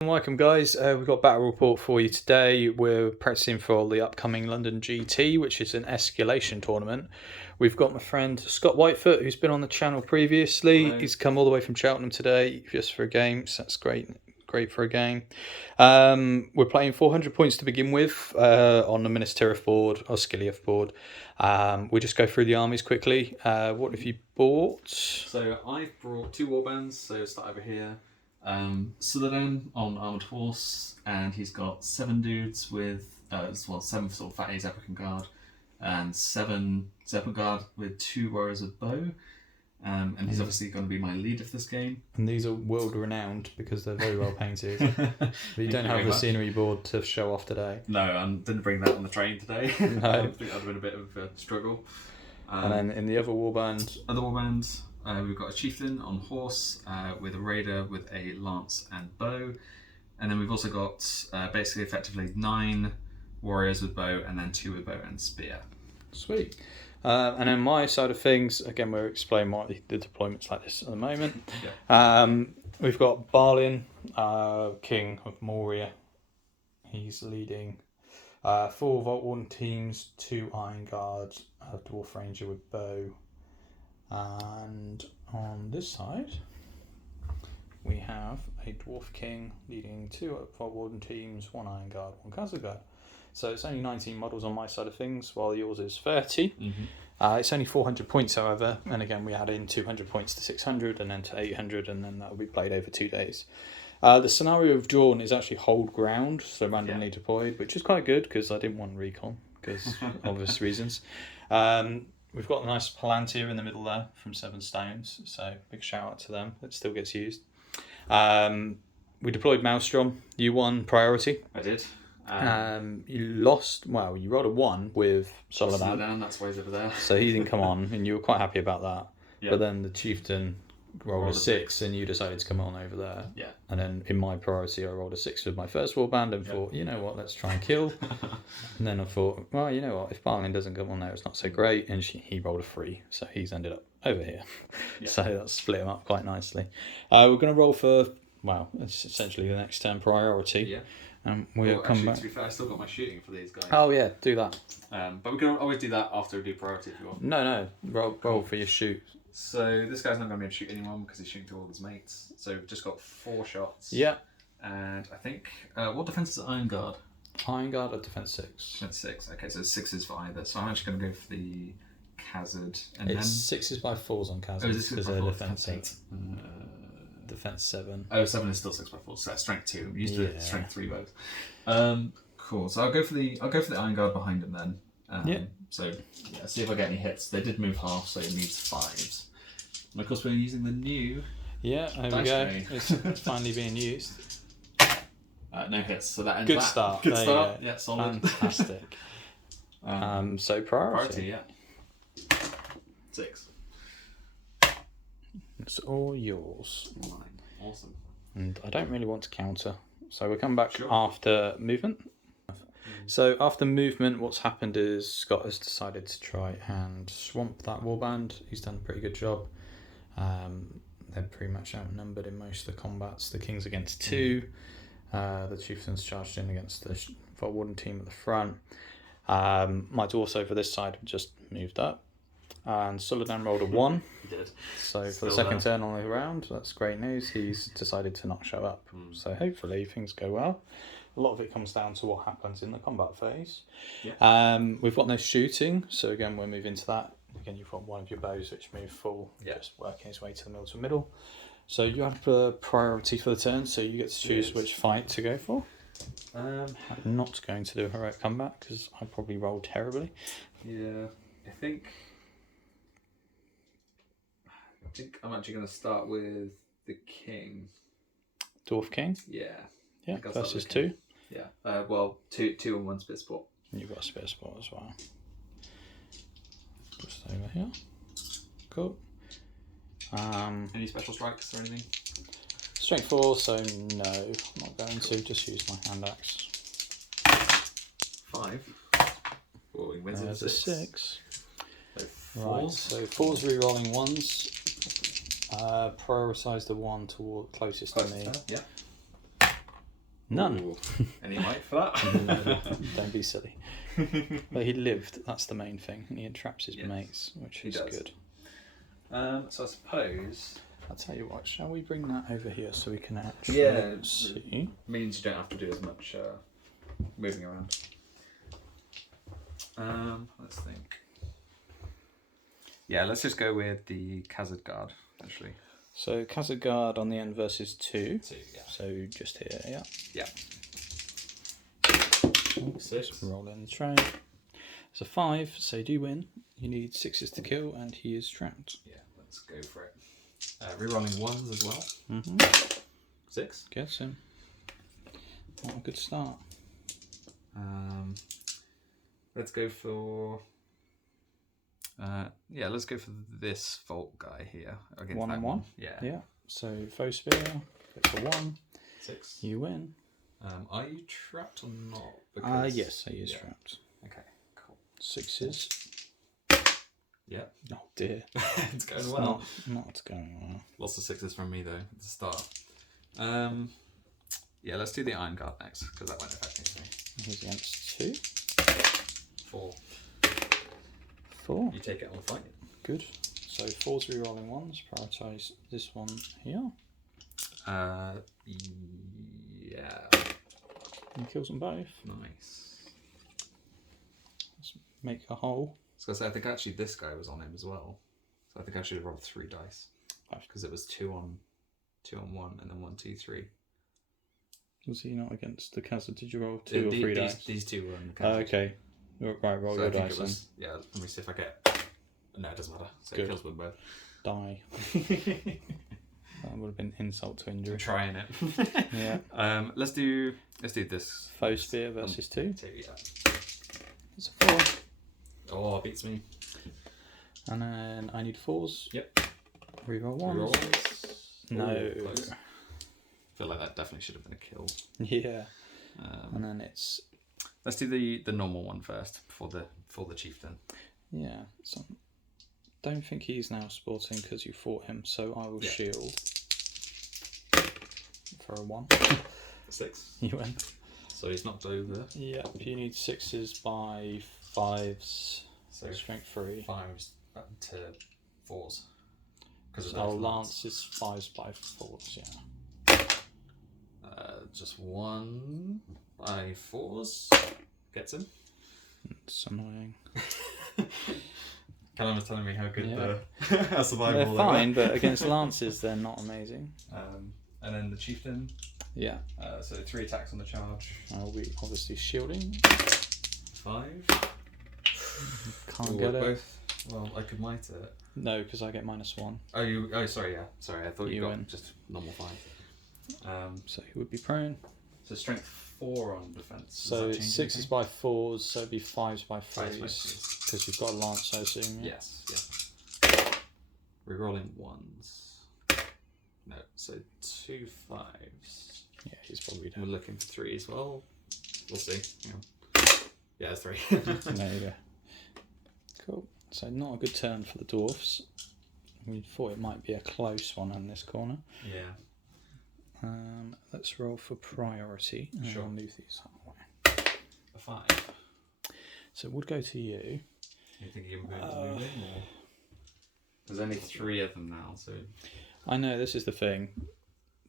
Welcome guys, we've got a battle report for you today. We're practicing for the upcoming London GT, which is an escalation tournament. We've got my friend Scott Whitefoot, who's been on the channel previously. Hello. He's come all the way from Cheltenham today just for a game, so that's great for a game. We're playing 400 points to begin with on the Minas Tirith board, or Skilliath board. We'll just go through the armies quickly. What have you bought? So I've brought 2 warbands, so start over here. Sutherland on Armoured Horse, and he's got 7 dudes with, 7 sort of fatties African Guard, and 7 Serpent Guard with 2 Warriors with Bow. And he's obviously going to be my leader for this game. And these are world renowned because they're very well painted. But you don't have the scenery board to show off today. No, I didn't bring that on the train today. No. I think that would have been a bit of a struggle. And then in the other warband, we've got a chieftain on horse with a raider with a lance and bow, and then we've also got basically effectively 9 warriors with bow and then 2 with bow and spear. Sweet. And then my side of things, again, we'll explain why the deployment's like this at the moment. Yeah. We've got Balin, King of Moria. He's leading 4 Vault Warden teams, 2 Iron Guards, a Dwarf Ranger with bow. And on this side, we have a Dwarf King leading 2 Vault Warden teams, 1 Iron Guard, 1 Castle Guard. So it's only 19 models on my side of things, while yours is 30. Mm-hmm. It's only 400 points, however, and again we add in 200 points to 600 and then to 800, and then that will be played over 2 days. The scenario of drawn is actually hold ground, so randomly deployed, which is quite good because I didn't want recon, because obvious reasons. We've got a nice Palantir in the middle there from 7 Stones, so big shout out to them. It still gets used. We deployed Maelstrom. You won priority. I did. You lost. Well, you rolled a 1 with Soledad. That's why he's over there. So he didn't come on, and you were quite happy about that. Yeah. But then the chieftain rolled a 6, and you decided to come on over there. Yeah. And then in my priority, I rolled a 6 with my first warband and thought, you know what, let's try and kill. And then I thought, well, you know what, if Balin doesn't come on there, it's not so great. And he rolled a 3, so he's ended up over here. Yeah. So that split him up quite nicely. We're going to roll for, it's essentially the next turn priority. Yeah. We'll come back. To be fair, I still got my shooting for these guys. Oh yeah, do that. But we can always do that after we do priority if you want. No, roll for your shoot. So this guy's not going to be able to shoot anyone because he's shooting to all his mates. So we've just got 4 shots. Yeah. And I think, what defense is Iron Guard? Iron Guard at defense 6. Defense 6. Okay, so 6 is for either. So I'm actually going to go for the Khazad. And it's 6s by 4s on Khazad because they're defense 8. Defense 7. Oh, 7 is still 6 by 4, so that's strength 2. I'm used to strength 3 both. Cool. So I'll go for the Iron Guard behind him then. So see if I get any hits. They did move half, so it needs 5s. And of course we're using the new. Yeah, there we go. It's finally being used. No hits, so that ends Good that. start. Good there start. Yeah, solid. Fantastic. So priority. Yeah. 6. It's all yours. 9. Awesome. And I don't really want to counter, so we'll come back after movement. So after movement, what's happened is Scott has decided to try and swamp that warband. He's done a pretty good job. They're pretty much outnumbered in most of the combats. The king's against 2. The chieftain's charged in against the Vault Warden team at the front. My dwarfs over this side have just moved up. And Suladan rolled a 1. He did. So for the second turn on the round, that's great news. He's decided to not show up. So hopefully things go well. A lot of it comes down to what happens in the combat phase. Yeah. We've got no shooting, so again we'll move into that. Again, you've got one of your bows which move full, just working its way to the middle to middle. So you have the priority for the turn, so you get to choose which fight to go for. I'm not going to do a heroic comeback because I probably rolled terribly. Yeah, I think I'm actually going to start with the king. Dwarf King? Yeah. Yeah, versus 2. Yeah. Well, 2 and 1 spit spot. And you've got a spit spot as well. Just over here. Cool. Any special strikes or anything? Strength 4, so no, I'm not going to. Just use my hand axe. 5. Well, he wins There's it a 6. So 4. Right, so 4's re-rolling 1s. Prioritise the one toward closest to me. Yeah. None. Ooh. Any might for that? No, don't be silly. But he lived, that's the main thing. And he entraps his mates, which is good. So I suppose... I'll tell you what, shall we bring that over here so we can actually see? Means you don't have to do as much moving around. Let's think. Yeah, let's just go with the Khazad Guard, actually. So Khazad Guard on the end versus 2. 2, yeah. So just here, yeah. Yeah. Let's roll in the tray. It's a 5, so you do win. You need 6s to kill, and he is trapped. Yeah, let's go for it. Rerolling 1s as well. 6. Gets him. What a good start. Let's go for... let's go for this Vault guy here. 1 and 1? Yeah. Yeah. So foe spear, gets a 1. 6. You win. Are you trapped or not? Yes, he is trapped. Okay, cool. 6s. Yeah. Oh dear. It's going well. Not going well. Lots of 6s from me though at the start. Let's do the Iron Guard next because that won't affect anything. He's against 2. 4. 4. You take it on the fight. Good. So 4's rerolling 1s. Prioritise this one here. Yeah. And kills them both. Nice. Let's make a hole. So I think actually this guy was on him as well. So I think I should have rolled 3 dice because it was 2 on 1 and then 1, 2, 3. Was he not against the Khazad? Did you roll 2 or 3 dice? These 2 were on the Khazad. Okay. Right, roll your dice then. Yeah, let me see if I get... No, it doesn't matter. So Good. It kills them both. Die. That would have been insult to injury. I'm trying it. Yeah. Let's do this. Foe spear versus 2. 2, yeah. It's a 4. Oh, it beats me. And then I need 4s. Yep. Reroll 1. Rerolls. No. Ooh, close. I feel like that definitely should have been a kill. Yeah. And then it's... Let's do the normal one first before the chieftain. Yeah. So don't think he's now sporting because you fought him, so I will shield for a 1. 6. You win. So he's knocked over. Yeah. You need 6s by 5s. So strength 3. 5s to 4s. So lance is 5s by 4s. Yeah. Just 1 by 4s gets him. It's annoying. Callum was telling me how good the survival they're fine, but against lances they're not amazing. And then the chieftain. Yeah. So 3 attacks on the charge. I'll be obviously shielding. 5. Can't get it. Both. Well, I could might it. No, because I get -1. Oh, sorry. Yeah, sorry. I thought you got win. just normal 5. So he would be prone. So strength 4 on defense. So 6s by 4s, so it'd be 5s by 5s by 3s. Because you've got a lance, I assume. Yeah? Yes, yeah. Rerolling 1s. No, so 2 5s. Yeah, he's probably We're dead. looking for 3 as well. We'll see. Yeah, it's 3. There you go. Cool. So not a good turn for the dwarfs. We thought it might be a close one in this corner. Yeah. Let's roll for priority. And Sure. I'll move these out of the way. A 5. So it would go to you. You think you're going to move in? Or? There's only 3 of them now, so... I know, this is the thing.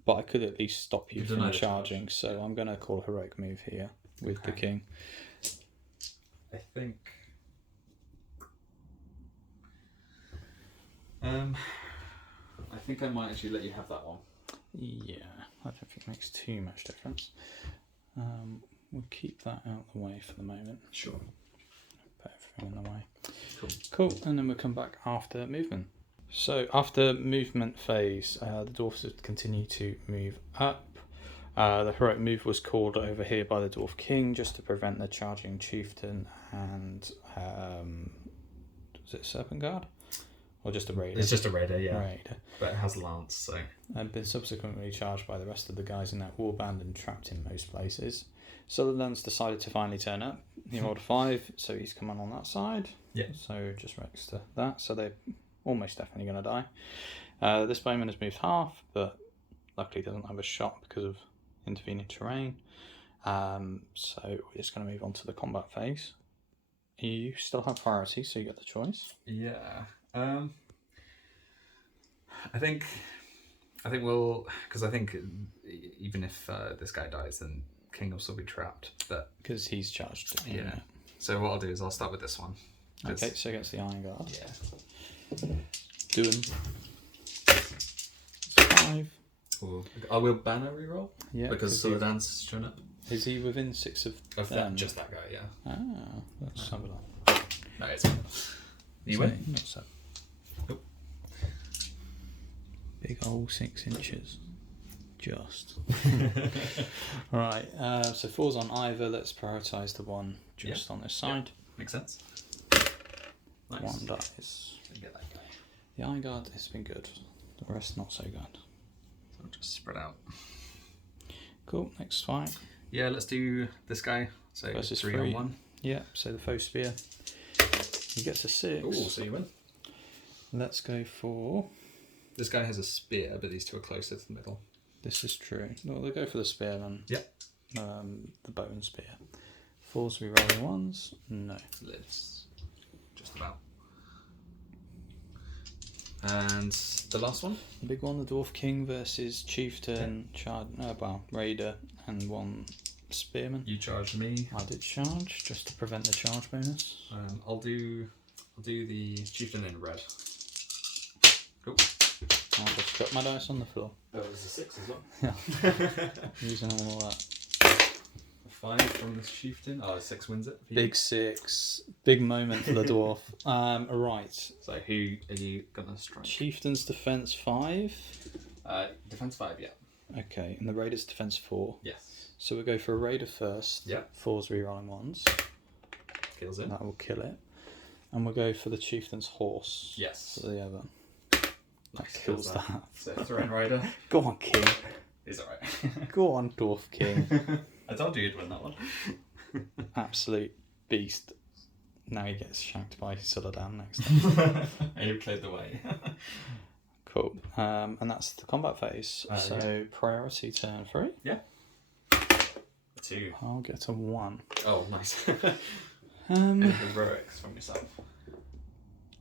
But I could at least stop you You from deny the charging. charge. So I'm going to call a heroic move here with the Okay. king. I think... I think I might actually let you have that one. Yeah, I don't think it makes too much difference. We'll keep that out of the way for the moment. Sure. Put everything in the way. Cool. Cool, and then we'll come back after movement. So after movement phase, the dwarfs would continue to move up. The heroic move was called over here by the dwarf king just to prevent the charging chieftain and was it serpent guard? Or just a raider? It's just a raider, yeah. Raider. But it has lance, so... And been subsequently charged by the rest of the guys in that warband and trapped in most places. Sutherland's decided to finally turn up. He rolled a 5, so he's coming on that side. Yeah. So just rex to that, so they're almost definitely going to die. This bowman has moved half, but luckily doesn't have a shot because of intervening terrain. So we're just going to move on to the combat phase. You still have priority, so you get the choice. Yeah. I think we'll, because I think even if this guy dies, then King will still be trapped. But because he's charged. yeah. So what I'll do is I'll start with this one. Okay, so against the Iron Guard. Yeah. Doing 5. Ooh. I will banner reroll. Yeah. Because Soladan's shown up. Is he within 6 of them? Just that guy, yeah. Ah, let's have a look. No, it's fine. You win? Not so. Nope. Big old 6 inches. Just. Right, so 4's on either. Let's prioritise the one just on this side. Yep. Makes sense. Nice. 1 dies. Get that guy. The Iron Guard has been good. The rest not so good. So I'll just spread out. Cool, next fight. Yeah, let's do this guy. So Versus 3 3. on 1. Yeah, so the foe spear. He gets a 6. Ooh, so you win. Let's go for... This guy has a spear, but these two are closer to the middle. This is true. No, they'll go for the spear then. Yep. The bow and spear. 4's rerolling 1s? No. Lives. Just about. And the last one? The big one, the Dwarf King versus Chieftain, Raider, and 1 Spearman. You charge me. I did charge, just to prevent the charge bonus. I'll do the chieftain in red. Cool. I'll just drop my dice on the floor. Oh, there's a 6 as well. Yeah. Using all that. A 5 from this chieftain. Oh, 6 wins it. Big 6. Big moment for the dwarf. Right. So who are you gonna strike? Chieftain's defense 5. Defense 5, yeah. Okay, and the Raider's defense 4. Yes. So we'll go for a Raider first. Yeah. 4's rerolling 1s. Kills it. That will kill it. And we'll go for the Chieftain's horse. Yes. For the other. That Nice, kills that. So Throne Rider. Go on, King. He's alright. Go on, Dwarf King. I told you you'd win that one. Absolute beast. Now he gets shanked by Soladan next time. And you cleared the way. Cool. And that's the combat phase. So yeah. priority turn 3. Yeah. 2. I'll get a 1. Oh, nice. Heroics from yourself.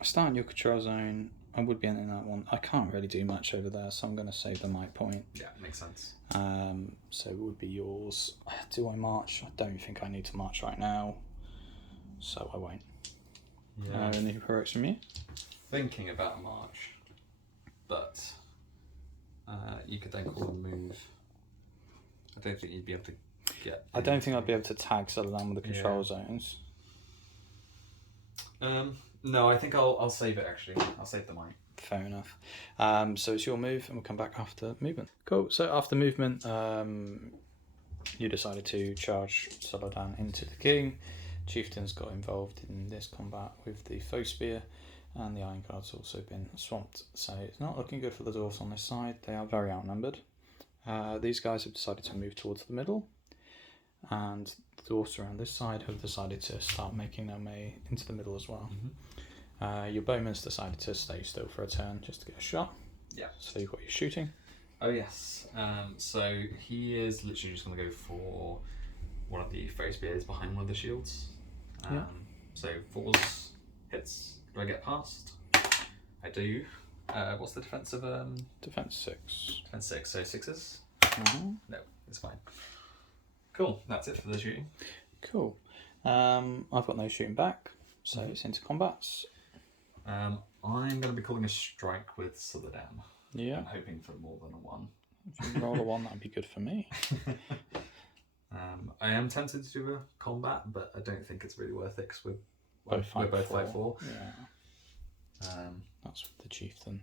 Starting your control zone. I would be entering that one. I can't really do much over there, so I'm going to save the might point. Yeah, makes sense. So it would be yours. Do I march? I don't think I need to march right now, so I won't. Yeah. Any heroics from you? Thinking about a march, but you could then call a move. I don't think you'd be able to get. I don't think I'd be able to tag Soladan with the control zones. No, I think I'll save it actually. I'll save the might. Fair enough. So it's your move, and we'll come back after movement. Cool. So after movement, you decided to charge Soladan into the king. Chieftain's got involved in this combat with the foe spear, and the Iron Guard's also been swamped. So it's not looking good for the dwarves on this side. They are very outnumbered. These guys have decided to move towards the middle, and the dwarves around this side have decided to start making their way into the middle as well. Mm-hmm. Your bowman's decided to stay still for a turn just to get a shot. Yeah. So you've got your shooting. Oh yes. So he is literally just going to go for one of the foe spears behind one of the shields. Yeah. So 4's hits. Do I get past? I do. What's the defense of Defense 6. Defense 6. So 6s. Mm-hmm. No, it's fine. Cool. That's it for the shooting. Cool. I've got no shooting back, so it's into combats. I'm going to be calling a strike with Soladan. Yeah. I'm hoping for more than a 1. If you roll a 1, that'd be good for me. I am tempted to do a combat, but I don't think it's really worth it because we're both 5-4. Yeah. That's with the chieftain.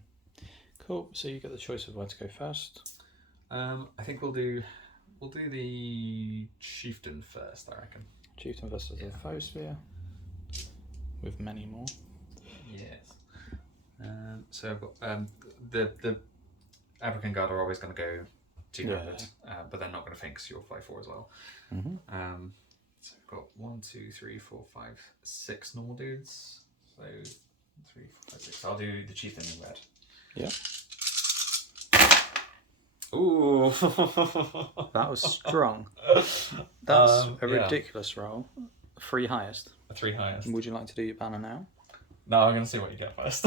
Cool. So you get the choice of where to go first. I think we'll do the chieftain first. I reckon. Chieftain versus the foe spear. With many more. Yes. So I've got the African Guard are always going to go 200, but they're not going to think because you're 5-4 as well. Mm-hmm. So we've got 1, 2, 3, 4, 5, 6 normal dudes. So 3, 4, 5, 6. I'll do the chieftain in red. Yeah. Ooh. That was strong. That's a ridiculous roll. 3 highest. A 3 highest. Would you like to do your banner now? No, I'm going to see what you get first.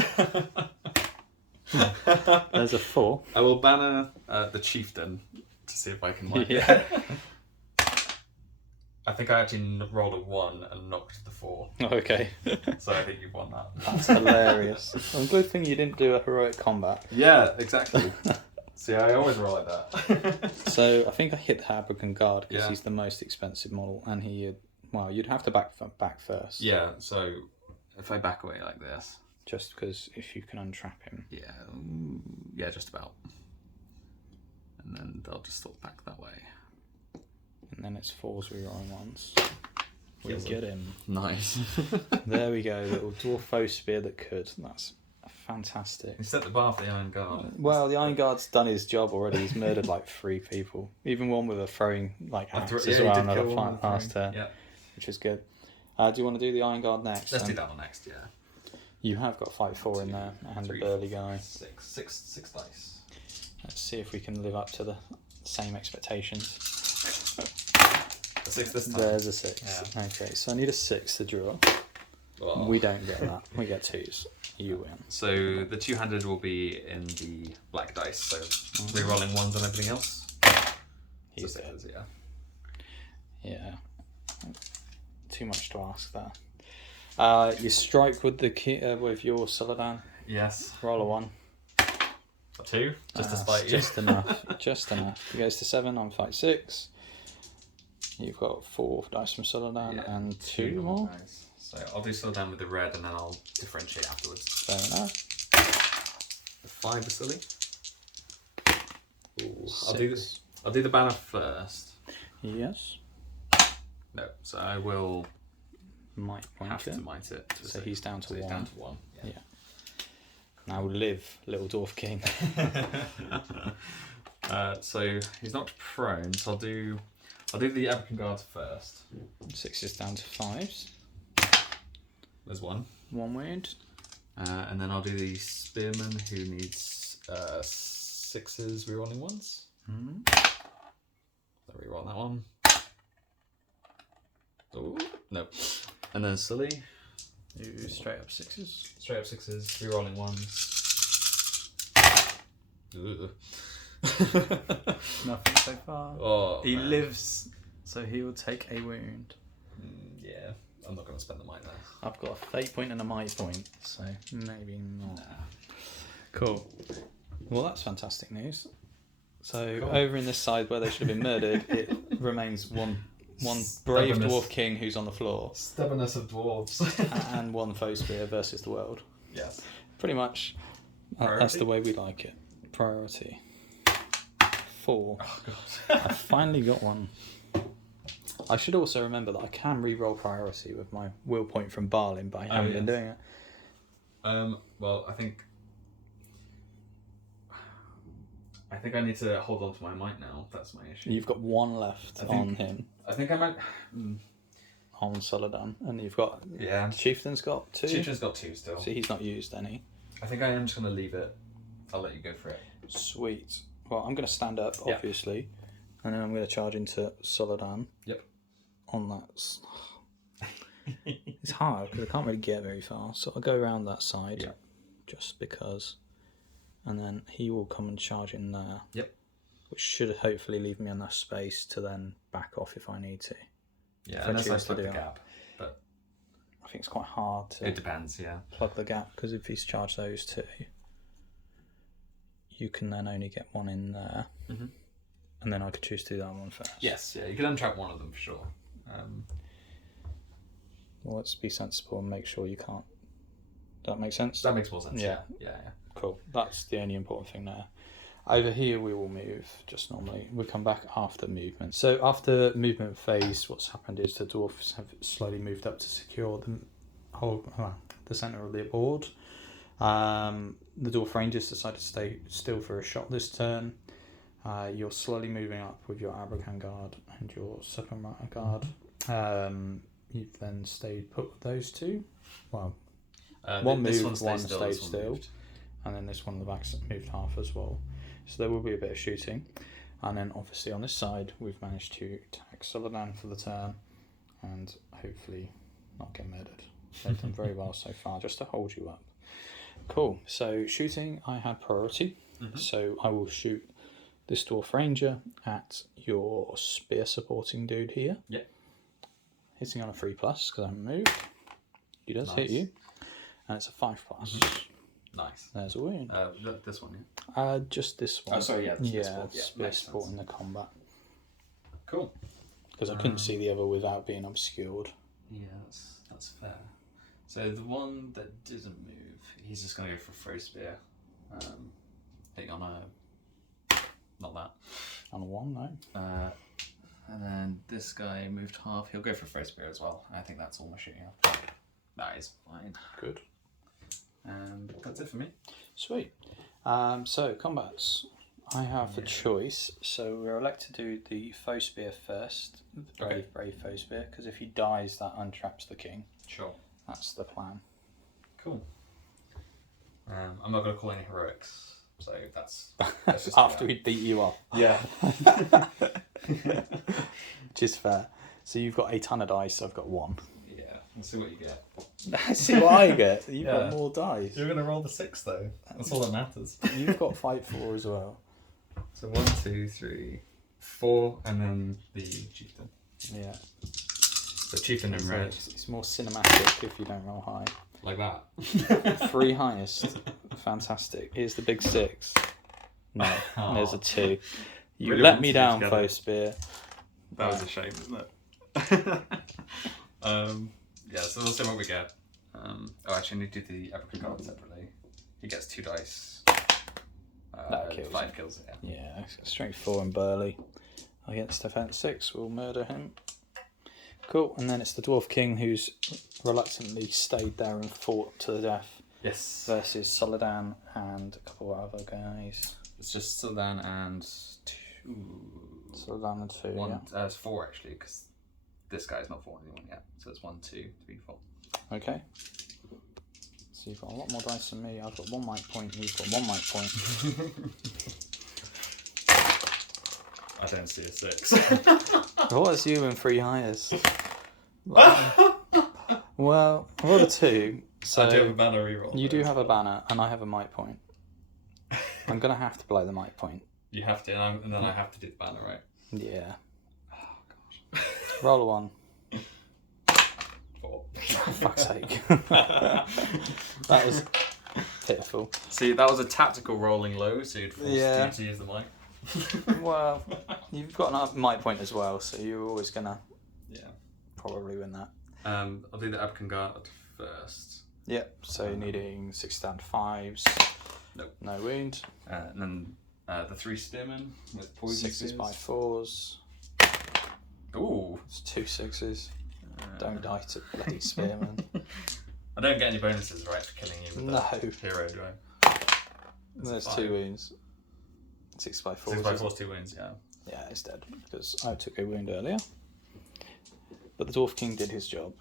There's a 4. I will banner the chieftain to see if I can win. Yeah. I think I actually rolled a 1 and knocked the 4. Okay. So I think you've won that. That's hilarious. I'm good thing you didn't do a heroic combat. Yeah, exactly. See, I always roll like that. So I think I hit the Habrican Guard because Yeah. he's the most expensive model, and you'd have to back first. Yeah, so if I back away like this. Just because if you can untrap him. Yeah, just about. And then they'll just sort back that way. And then it's 4s rerolling ones. We Kills get him. Nice. There we go, little dwarf foe spear that could. That's fantastic. You set the bar for the Iron Guard. Well, the Iron Guard's done his job already. He's murdered like 3 people. Even one with a throwing axe as well. Another last turn, which is good. Do you want to do the Iron Guard next? Let's do that one next. Yeah. You have got fight 4 in there and 3, a burly guy. 6 dice. Let's see if we can live up to the same expectations. A 6 this time. There's a 6. Yeah. Okay, so I need a 6 to draw. Oh. We don't get that. We get 2s. You win. So the 2-handed will be in the black dice. So re-rolling 1s and everything else. He's so dead. Yeah. Too much to ask there. You strike with with your Soladan. Yes. Roll a 1. A 2, just to spite you. Just enough. Just enough. He goes to 7 on fight 6. You've got 4 dice from Soladan and 2 more. Nice. So I'll do Soladan with the red and then I'll differentiate afterwards. Fair enough. The 5 is silly. Ooh, I'll do the banner first. Yes. No, so I will Might point have it. to might it. So he's down to 1. He's down to 1. Yeah. Now live, little dwarf king. So he's knocked prone. So I'll do the African guards first. 6 is down to 5s. There's 1. 1 wound. And then I'll do the spearman who needs 6s rerolling 1s. So reroll that one. Oh no. And then Sully. You straight up 6s. Straight up 6s, rerolling 1s. Nothing so far. Oh, he man. lives, so he will take a wound. Yeah, I'm not going to spend the might there. I've got a fate point and a might point, so maybe not. Cool. Well, that's fantastic news. So over in this side where they should have been murdered, it remains one brave dwarf king who's on the floor. Stubbornness of dwarves. And 1 foe spear versus the world. Yes. Pretty much. That's the way we like it. Priority. 4. Oh god. I finally got 1. I should also remember that I can re-roll priority with my will point from Barlin, but I haven't been doing it. Well, I think I need to hold on to my might now. That's my issue. You've got 1 left on him. I think I might. On Soladan, and you've got Chieftain's got 2. Chieftain's got 2 still. So he's not used any. I think I am just going to leave it. I'll let you go for it. Sweet. Well, I'm going to stand up, obviously, and then I'm going to charge into Soladan. Yep. On that. It's hard because I can't really get very far, so I'll go around that side, just because, and then he will come and charge in there. Yep. Which should hopefully leave me enough space to then back off if I need to. Yeah, unless I plug the gap. But I think it's quite hard to. It depends, yeah. Plug the gap because if he's charged those 2, you can then only get 1 in there, and then I could choose to do that one first. Yes, yeah, you can untrap one of them for sure. Well, let's be sensible and make sure you can't. Does that make sense? That makes more sense. Yeah. Yeah. Cool. That's the only important thing there. Over here we will move just normally. We come back after movement. So after movement phase, what's happened is the dwarfs have slowly moved up to secure the centre of the board. The dwarf rangers decided to stay still for a shot this turn. You're slowly moving up with your Abraham guard and your Supplemental guard. You've then stayed put with those 2. Well, one moved, one stayed still. And then this one in the back's moved half as well. So there will be a bit of shooting. And then obviously on this side, we've managed to attack Solodan for the turn and hopefully not get murdered. They've done very well so far, just to hold you up. Cool. So shooting, I had priority. So I will shoot this Dwarf Ranger at your spear supporting dude here. Yeah. Hitting on a 3+ because I haven't moved. He does hit you. And it's a 5+. Nice. There's a wound. This one, yeah? Just this one. Oh, sorry, yeah. Spear support in the combat. Cool. Because I couldn't see the other without being obscured. Yeah, that's fair. So the one that didn't move, he's just going to go for a throw spear. Hitting on a... Not that. On a 1, no. And then this guy moved half. He'll go for a throw spear as well. I think that's all my shooting after. That is fine. Good. And that's it for me. Sweet. So combats. I have the choice. So we're elected to do the foe spear first. The brave foe spear. Because if he dies, that untraps the king. Sure. That's the plan. Cool. I'm not going to call any heroics. So that's just after we beat you up. Yeah. Which is fair. So you've got 800 dice, I've got 1. Yeah, let's see what you get. Let's see what I get. You've got more dice. You're going to roll the 6 though. That's all that matters. You've got fight 4 as well. So 1, 2, 3, 4, and then the chieftain. Yeah. The chieftain in red. It's more cinematic if you don't roll high. Like that. 3 highest. Fantastic. Here's the big 6. No, there's a 2. You Really let me down, together. foe spear. That was a shame, isn't it? Yeah, so we'll see what we get. Actually, I need to do the Epic card separately. He gets 2 dice. That kills 5 him. kills it, Yeah, strength 4 and burly. Against defense 6, we'll murder him. Cool, and then it's the Dwarf King who's reluctantly stayed there and fought to the death. Yes. Versus Solodan and a couple of other guys. It's just Solodan and 2. Solodan and 2, One, yeah. it's 4 actually, because this guy's not fought anyone yet. So it's 1, 2, 3, 4. Okay. So you've got a lot more dice than me. I've got 1 might point, you've got 1 might point. I don't see a 6. What's you in 3 highest? Well, I rolled a 2. So I do have a banner reroll. you do have a banner, and I have a might point. I'm going to have to blow the might point. You have to, and then I have to do the banner, right? Yeah. Oh, gosh. Roll a 1. 4. For fuck's sake. That was pitiful. See, that was a tactical rolling low, so you'd force Yeah. you to use the mic. Well, you've got an might point as well, so you're always going to probably win that. I'll do the Abkan Guard first. Yep, so you're needing 6 down to 5s. Nope. No wound. And then the 3 spearmen with poison 6s spears. by 4s. Ooh. It's 2 6s. Don't die to bloody spearman. I don't get any bonuses, right, for killing you with the hero, do I? There's 2 wounds. 6 by 4s. 6 by 4's 2 wounds, yeah. Yeah, it's dead because I took a wound earlier. But the Dwarf King did his job.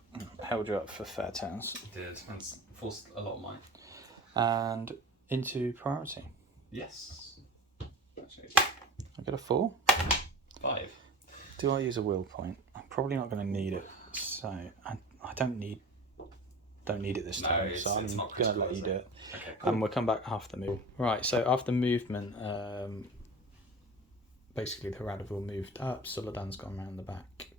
Held you up for fair turns. It did, and forced a lot of might. And into priority. Yes. Actually, I get a 4. 5. Do I use a will point? I'm probably not going to need it. So I don't need it this time. So I'm going to let you do it. Okay, cool. And we'll come back after move. Right, so after movement, basically the Harad have all moved up. Solodan's gone around the back.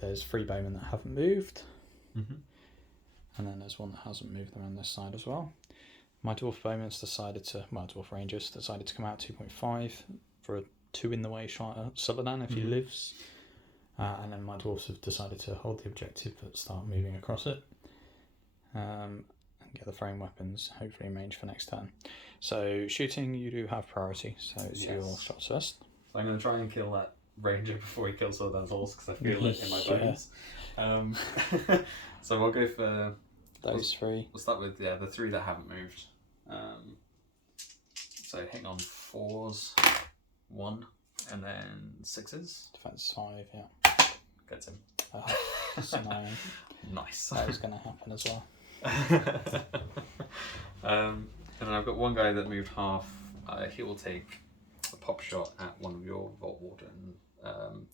There's 3 bowmen that haven't moved. Mm-hmm. And then there's one that hasn't moved around this side as well. My Dwarf Bowman's Dwarf Rangers decided to come out 2.5 for a 2 in the way shot at Solodan if he lives. And then my Dwarfs have decided to hold the objective but start moving across it. And get the frame weapons, hopefully in range for next turn. So shooting, you do have priority, so it's your shots first. So I'm going to try and kill that ranger before he kills Solodan's horse because I feel it in my bones. So we'll go for those 3. We'll start with the 3 that haven't moved. So hitting on 4s, 1, and then 6s. Defense 5, yeah. Gets him. That's annoying. Nice. That was going to happen as well. And then I've got one guy that moved half he will take a pop shot at one of your Vault Warden.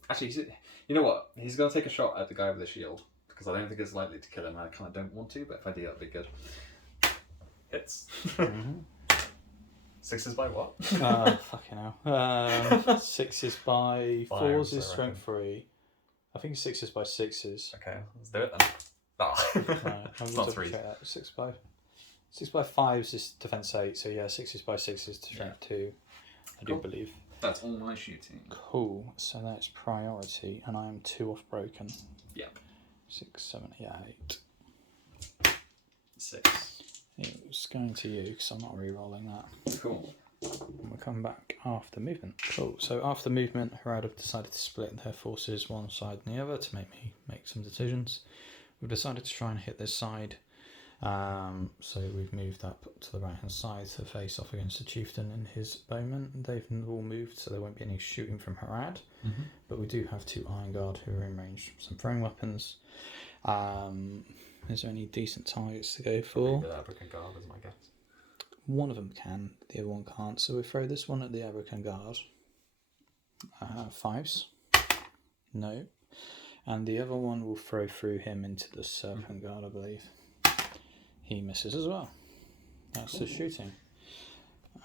Actually, you know what? He's going to take a shot at the guy with the shield because I don't think it's likely to kill him. I kind of don't want to, but if I do, that'd be good. Hits. Sixes by what? Fucking hell. Sixes by fours is strength 3. I think sixes by sixes. Okay, let's do it then. Right, It's not 3. 6 by 5s is defense 8, so yeah, sixes by sixes to strength 2. I do believe. That's all my shooting. Cool. So that's priority, and I am 2 off broken. Yep. 6, 7, 8. 6. It's going to you because I'm not re-rolling that. Cool. And we'll come back after movement. Cool. So after movement, Harad have decided to split their forces one side and the other to make me make some decisions. We've decided to try and hit this side. So we've moved up to the right hand side to face off against the chieftain and his bowmen. They've all moved, so there won't be any shooting from Harad. But we do have 2 Iron Guard who are in range, some throwing weapons. Is there any decent targets to go for? The African Guard is my guess. One of them can, the other one can't. So we throw this one at the African Guard. 5s. No. And the other one will throw through him into the Serpent Guard, I believe. He misses as well. That's the shooting.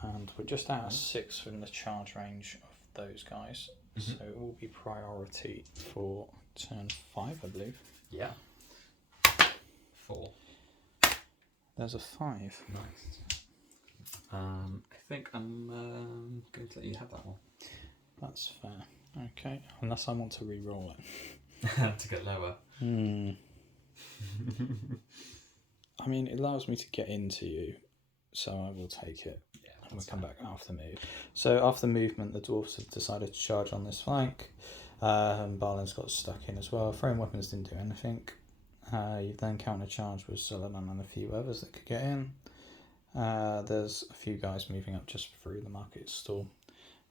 And we're just out of 6 from the charge range of those guys. So it will be priority for turn 5, I believe. Yeah. 4. There's a 5. Nice. I think I'm going to let you have that one. That's fair. Okay. Unless I want to re-roll it. To get lower. I mean, it allows me to get into you, so I will take it. Yeah, and we'll come back after move. So after movement, the dwarves have decided to charge on this flank. Barlin's got stuck in as well. Throwing weapons didn't do anything. You then counter charge with Sullivan and a few others that could get in. There's a few guys moving up just through the market stall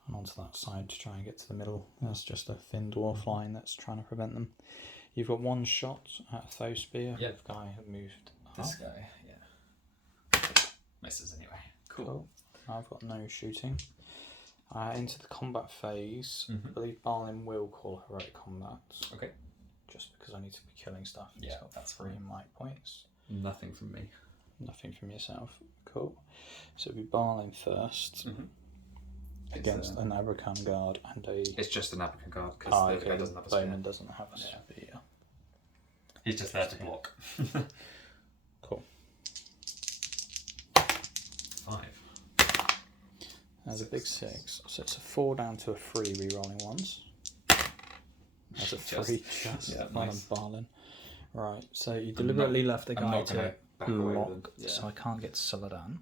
and onto that side to try and get to the middle. That's just a thin dwarf line that's trying to prevent them. You've got 1 shot at a foe spear. Yep. The guy had moved up. This guy, yeah. Misses anyway. Cool. I've got no shooting. Into the combat phase, I believe Barlin will call heroic combat. Okay. Just because I need to be killing stuff. He's got that's 3 fine. might points. Nothing from me. Nothing from yourself. Cool. So it'll be Barlin first against an Abrakan guard and a. It's just an African Guard because the guy doesn't have a spear. Bowman doesn't have a spear. He's just there to block. Cool. 5. There's a big 6. So it's a 4 down to a 3 re-rolling ones. That's a 3 just on nice. Barlin. Right, so you deliberately left the guy to block, so I can't get Saladin.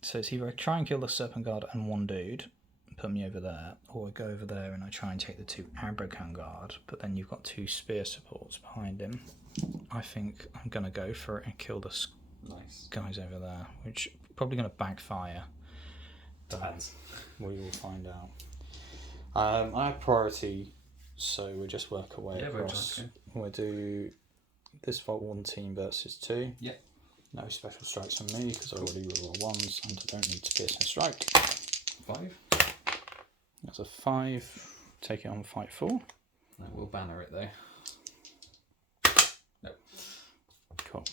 So it's either I try and kill the Serpent Guard and 1 dude, put me over there, or I go over there and I try and take the 2 Abrakan Guard, but then you've got 2 spear supports behind him. I think I'm going to go for it and kill the guys over there, which probably going to backfire. Depends. We will find out. I have priority, so we'll just work our way across. We'll do this Vault 1 team versus 2. Yep. No special strikes from me because I already roll 1s and I don't need to pierce and strike. 5. That's a 5. Take it on fight 4. No, we'll banner it though. Nope. Cool.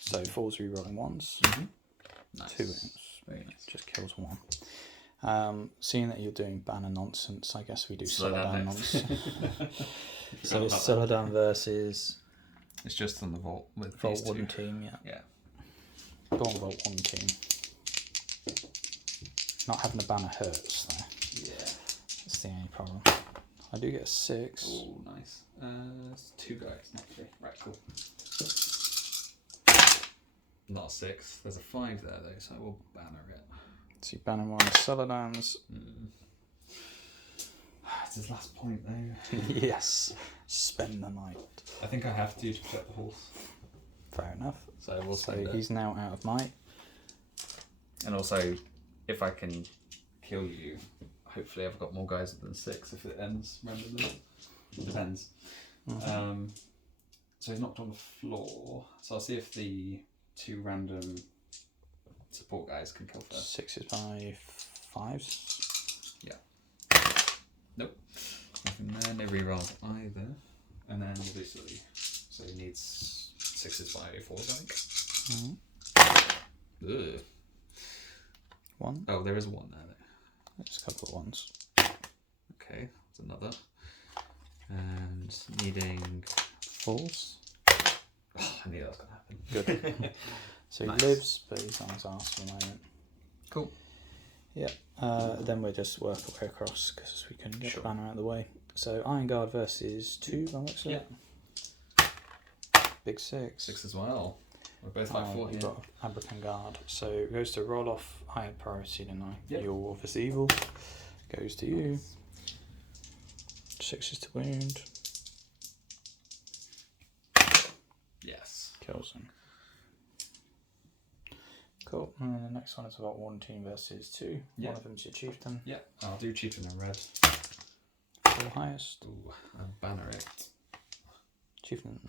So 4's re-rolling 1s. Nice. 2 wins. Very nice. Just kills 1. Seeing that you're doing banner nonsense, I guess we do Saladin nonsense. So it's Saladin versus. It's just on the Vault with Vault these 1 2. team, yeah. Yeah. Go on, Vault 1 team. Not having a banner hurts though. Yeah. That's the only problem. I do get a 6. Oh, nice. It's 2 guys naturally. Right, cool. Not a 6. There's a 5 there though, so we'll banner it. So you banner 1 Saladin's. It's his last point though. Yes. Spend the night. I think I have to protect the horse. Fair enough. So we'll So say he's now out of might. And also, if I can kill you, hopefully I've got more guys than 6 if it ends randomly. Depends. So he's knocked on the floor. So I'll see if the 2 random support guys can kill first. 6s by 5s. Nope. Nothing there. No rerolls either. And then we'll do silly. So he needs 6s by 4s, I think. Ugh. 1. Oh, there is a 1 there. There's a couple of 1s. Okay, that's another. And needing 4s. Oh, I knew that was going to happen. Good. So he Nice. lives, but he's on his arse at the moment. Cool. Yeah. Then we'll just work our way across because we couldn't get Sure. the banner out of the way. So Iron Guard versus 2, by the looks of it. Big 6. 6 as well. We're both like 4 You've here. got Abracam Guard. So it goes to roll off. I had priority, didn't I? Yep. Your Wolf is evil. Goes to you. 6 is to wound. Yes. Kills him. Cool. And then the next one is about 1 team versus 2. Yeah. One of them's your chieftain. Yeah, I'll do chieftain in red. 4 highest. Ooh, and banner it. Chieftain.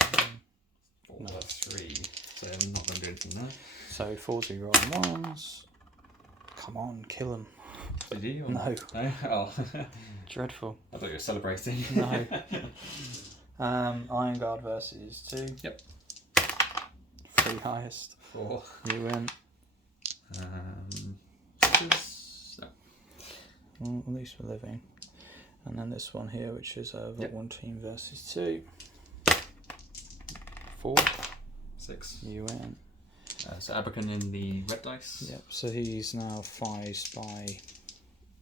4, No. 3. So I'm not going to do anything there. So 4s we roll 1s. Come on, kill him. Did you? Or No. No? Oh. Dreadful. I thought you were celebrating. No. Iron Guard versus 2. Yep. 3 highest. 4. You win. No. Well, at least we're living. And then this one here, which is Yep. 1 team versus 2. 4. 6. You win. So Abracan in the red dice. Yep. So he's now 5s by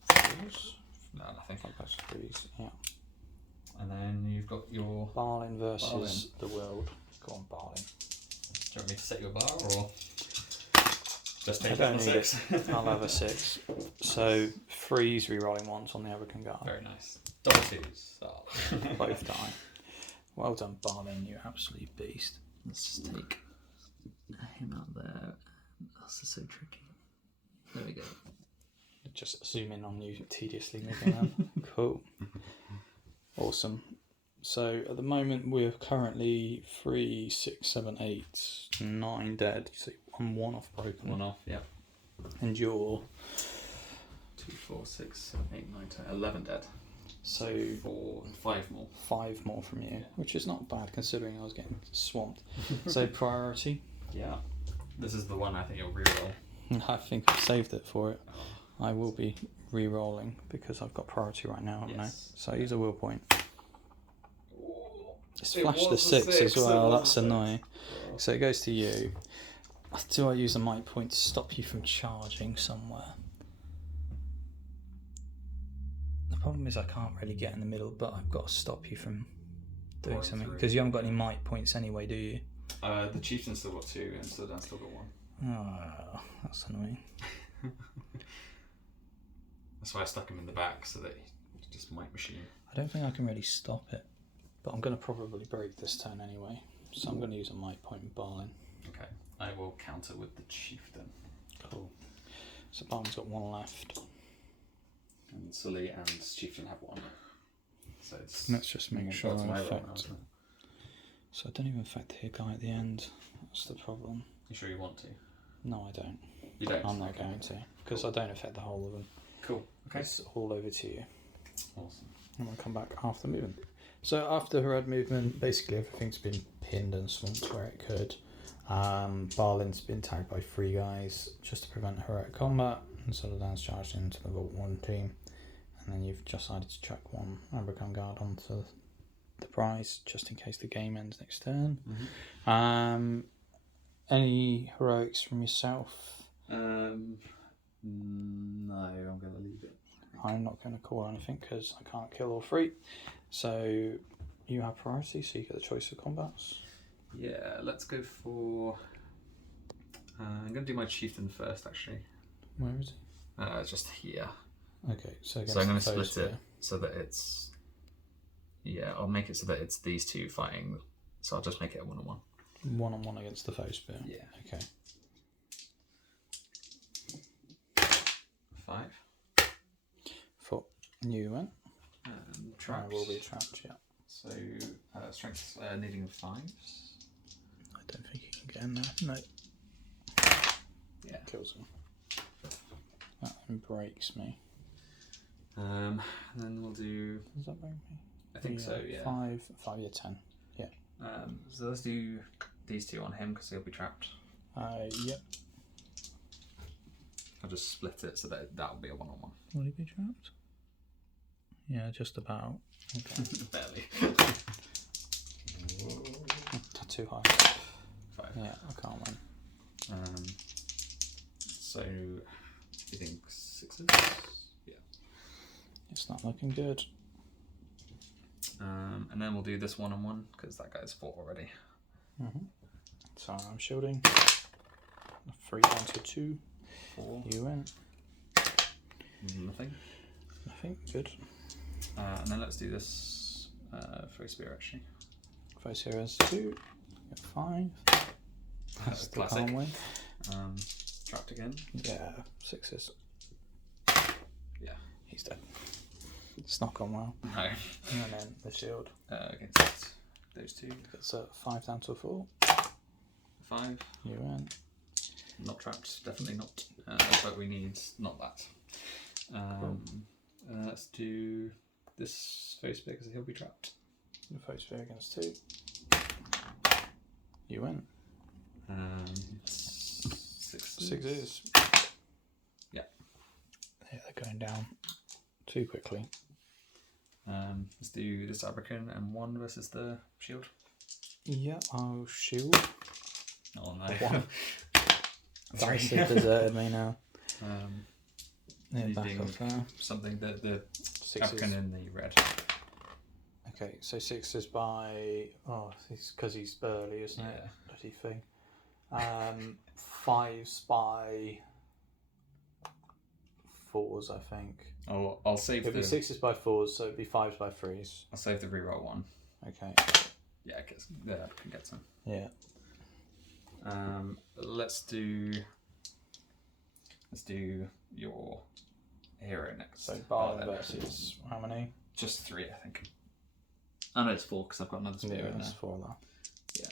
4s. No, nothing. 5 by 3s. Yeah. And then you've got your. Barlin versus the world. Go on, Barlin. Do you want me to set your bar or just I take don't it need on it. 6? I'll have a 6. So 3s re-rolling 1s on the Abracam Guard. Very nice. Double 2s. Oh. Both die. Well done, Barlin, you absolute beast. Let's just take him out there. That's so tricky. There we go. Just zoom in on you tediously moving them. Cool. Awesome. So at the moment we're currently 3, 6, 7, 8, 9 dead. So I'm 1 off broken. 1 off, yep. And you're 2, 4, 6, 7, 8, 9, 10, 11 dead. so 4, 5 more. 5 more from you, Yeah. which is not bad considering I was getting swamped. So priority. Yeah. This is the one I think you'll reroll. I think I've saved it for it. I will be re-rolling because I've got priority right now, haven't Yes. I? So use a will point. It's It flashed the was a 6 as six, it well, was a that's six. annoying. So it goes to you. Do I use a might point to stop you from charging somewhere? The problem is I can't really get in the middle, but I've got to stop you from doing Pouring something. through. Because you haven't got any might points anyway, do you? The chieftain's still got 2 and Sudan's still got 1. Oh, that's annoying. That's why I stuck him in the back so that he just might machine. I don't think I can really stop it, but I'm going to probably break this turn anyway. So I'm going to use a might point with Barlin. Okay. I will counter with the chieftain. Cool. So Barlin's got 1 left. And Sully and chieftain have 1. So it's Let's just make sure that's I my roll now, affect. isn't it? So I don't even affect the guy at the end. That's the problem. You sure you want to? No, I don't. You don't? I'm not Okay. going to because I don't affect the whole of them. Cool. Okay. It's all over to you. Awesome. And we'll come back after movement. So after Harad movement, basically everything's been pinned and swamped where it could. Barlin's been tagged by 3 guys just to prevent heroic combat, and Solodan's charged into the Vault 1 team. And then you've decided to chuck 1 Abracam Guard onto the prize just in case the game ends next turn. Mm-hmm. Any heroics from yourself? No, I'm going to leave it. I'm not going to call anything because I can't kill all 3. So you have priority, so you get the choice of combats. Yeah, let's go for. I'm going to do my chieftain first, actually. Where is it? Just here. Okay, so So I'm going to the foes split it here. so that it's. Yeah, I'll make it so that it's these 2 fighting. So I'll just make it a 1-on-1. 1-on-1 against the foe spear. Yeah. Okay. 5. 4. You went. And I trapped. will be trapped, yeah. So strength needing 5s. I don't think you can get in there. No. Yeah. Kills him. That then breaks me. And then we'll do. Does that break me? I think so. Yeah. 5, 10. Yeah. So let's do these two on him because he'll be trapped. Yep. I'll just split it so that'll be a 1-on-1. Will he be trapped? Yeah, just about. Okay. Barely. Too high. 5. Yeah, I can't win. So you think 6s? Yeah. It's not looking good. And then we'll do this 1-on-1 because that guy's 4 already. So I'm shielding. 3 down to 2. 4. You win. Nothing. Nothing. Good. And then let's do this for a spear actually. Face here is 2. Get 5. That's the Classic. calm win. Trapped again. Yeah, 6s. Yeah. He's dead. It's not gone well. No. And then the shield. Against those two. It's a 5 down to a 4. 5. You win. Not trapped. Definitely not. But we need not that. Let's do this face spear because he'll be trapped. The face spear against 2. You win. 6s. Yeah. Yeah, they're going down too quickly. Let's do this Abracan and 1 versus the shield. Yeah, I'll shield. Oh no. 1. That's deserted me now. Yeah, back needing up there. something that the 6s. Abracan in the red. Okay, so 6s by. Oh, it's because he's early, isn't it? Bloody thing. 5s by 4s, I think. Oh, I'll save It'd be 6s by 4s, so it'd be 5s by 3s. I'll save the reroll 1. Okay. Yeah, because the Abracan gets him. Yeah. Let's do your hero next. So Barlin versus how many? Just 3, I think. Oh no, it's 4 because I've got another spear in there. It's 4 there. Yeah.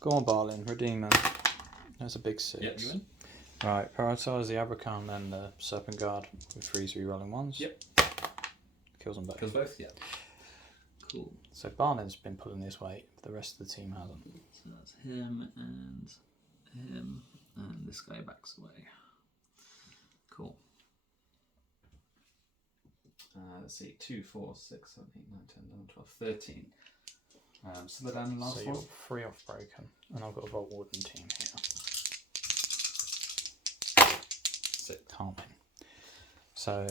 Go on, Barlin, redeem him. That's a big 6. Yep, you win. Right, prioritise the Abracan, then the Serpent Guard with 3s re-rolling 1s. Yep. Kills them both. Kills both, yeah. Cool. So Barlin's been pulling his weight, the rest of the team hasn't. So that's him, and this guy backs away. Cool. Let's see, 2, 4, 6, 7, 8, 9, 10, 11, 12, 13. So they're down in last So one. you're 3 off broken, and I've got a Vault Warden team here. 6. Can't win. So.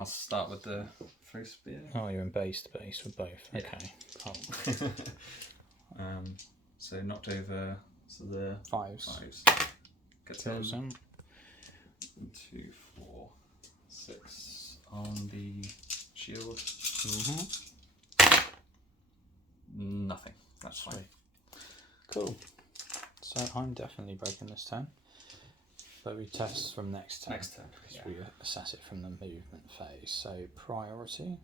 I'll start with the free spear. Oh, you're in base with both. Yeah. Okay. Oh. So knocked over. So the 5s. Gets Kills him. 2, 4, 6 on the shield. Nothing. That's fine. Sweet. Cool. So I'm definitely breaking this turn. But we test from next turn. Next turn. Because we assess it from the movement phase. So priority.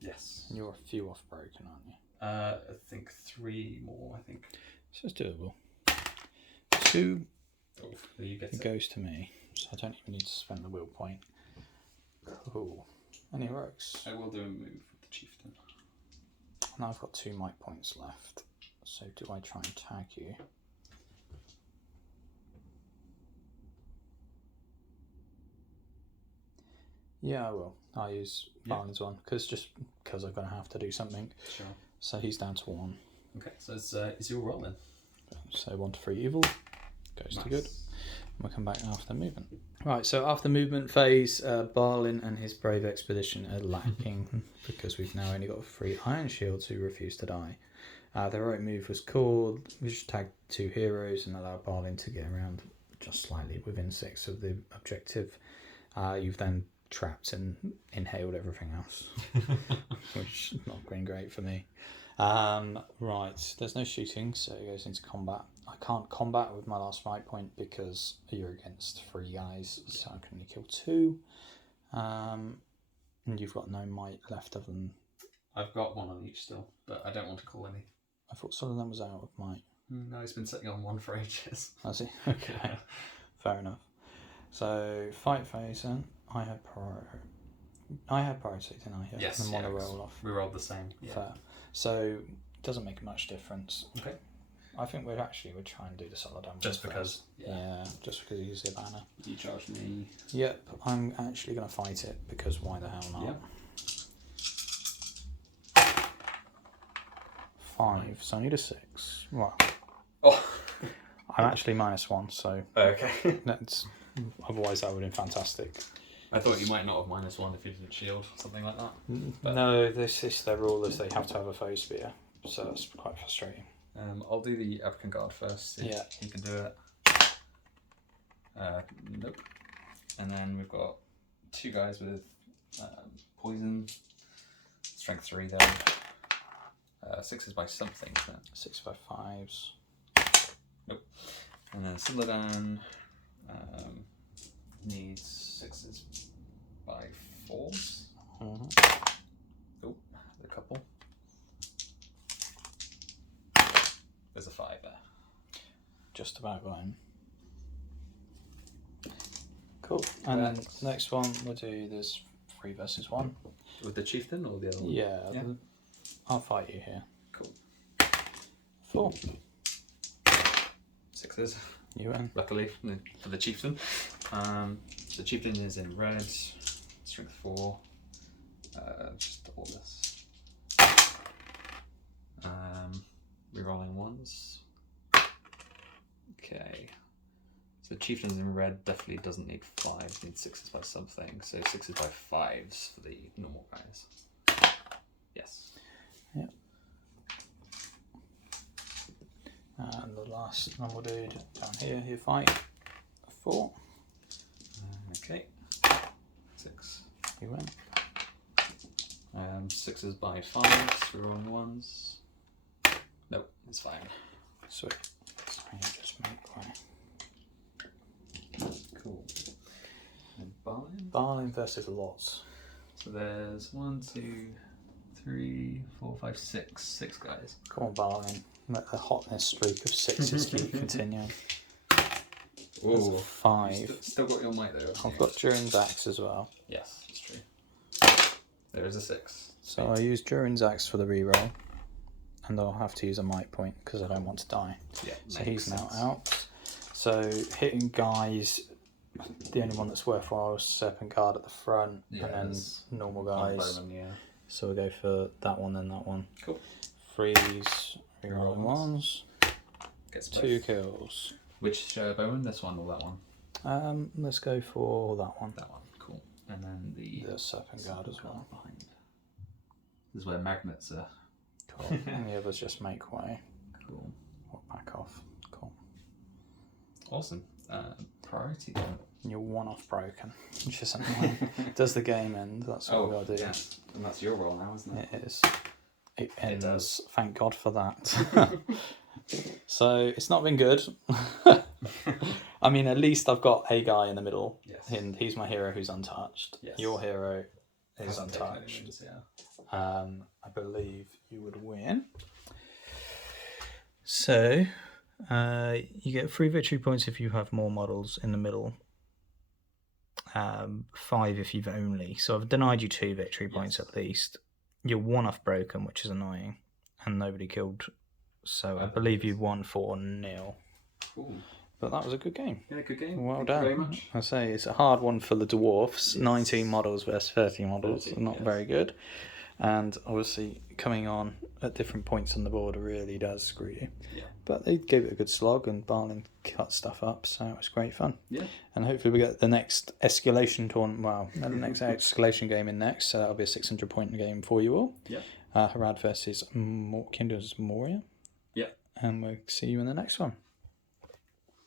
Yes. And you're a few off broken, aren't you? I think 3 more. I think. So it's doable. 2. Oh, you get It goes to me. So I don't even need to spend the will point. Cool. Any heroics? I will do a move with the chieftain. And I've got 2 might points left. So do I try and tag you? Yeah, I will. I'll use Barlin's one because I'm going to have to do something. Sure. So he's down to 1. Okay, so it's your roll then. So 1 to 3 evil goes Nice. to good. And we'll come back after movement. Right, so after movement phase, Barlin and his brave expedition are lacking because we've now only got 3 iron shields who refuse to die. The heroic move was called. We just tagged 2 heroes and allowed Barlin to get around just slightly within 6 of the objective. You've then trapped and inhaled everything else, which is not been great for me. Right, there's no shooting, so it goes into combat. I can't combat with my last fight point because you're against 3 guys, so I can only kill 2. And you've got no might left other than. I've got 1 on each still, but I don't want to call any. I thought some of them was out of might. No, he's been sitting on 1 for ages. Has he? Okay, fair enough. So fight phase then. I had priority, didn't I? Yeah. Yes. And Yeah, roll off. we rolled the same. Yeah. Fair. So it doesn't make much difference. Okay. I think we'd try and do the solid damage. Just because. Yeah. Just because you use the banner. You charge me. Yep. I'm actually going to fight it because why the hell not? Yep. 5. So I need a 6. Well. Oh. I'm actually -1, so. Okay. That's. Otherwise, that would have been fantastic. I thought you might not have -1 if you didn't shield, something like that. But no, this is their rule is they have to have a foe spear, so that's quite frustrating. I'll do the African guard first. See if he can do it. Nope. And then we've got 2 guys with poison. Strength 3 there. 6 is by something. So. 6 by 5s. Nope. And then Siladan needs 6s by 4s. Oh, a couple. There's a 5 there. Just about got him. Cool. And then next one we'll do this 3 versus 1. With the chieftain or the other one? Yeah. I'll fight you here. Cool. 4. 6s. You win. Luckily for the chieftain. The chieftain is in red. Strength 4. Just all this. Rerolling 1s. Okay. So the chieftain's in red definitely doesn't need 5s, needs 6s by something. So 6s by 5s for the normal guys. Yes. Yep. And the last normal dude down here, he'll fight 4. Okay. 6. You win. 6s by 5s, rerolling 1s. Nope, it's fine. Sweet. So you just make way. Cool. And Barlin? Barlin versus lots. So there's 1, 2, 3, 4, 5, 6. 6 guys. Come on, Barlin. Let the hotness streak of 6s keep continuing. Ooh. 5. Still got your might though. I've got Durin's Axe as well. Yes, that's true. There is a 6. So I use Durin's Axe for the reroll. And I'll have to use a might point because I don't want to die. Yeah, so he's now out. So hitting guys, the only one that's worthwhile is Serpent Guard at the front, and then normal guys. Bowman, yeah. So we'll go for that one and that one. Cool. Freeze, rerolling ones. Gets 2 kills. Which Bowman? This one or that one? Let's go for that one. That one. Cool. And then the Serpent Guard as well. Behind. This is where magnets are. Cool. And the others just make way. Cool. Or back off. Cool. Awesome. Priority then. You're 1 off broken. Which is annoying. Does the game end? That's what we gotta do. Yeah. And that's your role now, isn't it? It is. It ends. It does. Thank God for that. So it's not been good. I mean, at least I've got a guy in the middle. Yes. And he's my hero who's untouched. Yes. Your hero is Hasn't taken untouched. enemies, yeah. I believe you would win. So you get 3 victory points if you have more models in the middle. 5 if you've only. So I've denied you 2 victory points at least. You're 1 off broken, which is annoying, and nobody killed. So I believe you won 4-0. Cool. But that was a good game. Yeah, good game. Well Thank done. you very much. I say it's a hard one for the Dwarves. 19 models versus 30 models. 30, Not very good. And obviously coming on at different points on the board really does screw you. Yeah. But they gave it a good slog and Barlin cut stuff up, so it was great fun. Yeah. And hopefully we get the next escalation tournament, the next escalation game in next, so that'll be a 600 point game for you all. Yeah. Harad versus Kingdoms Moria. Yeah. And we'll see you in the next one.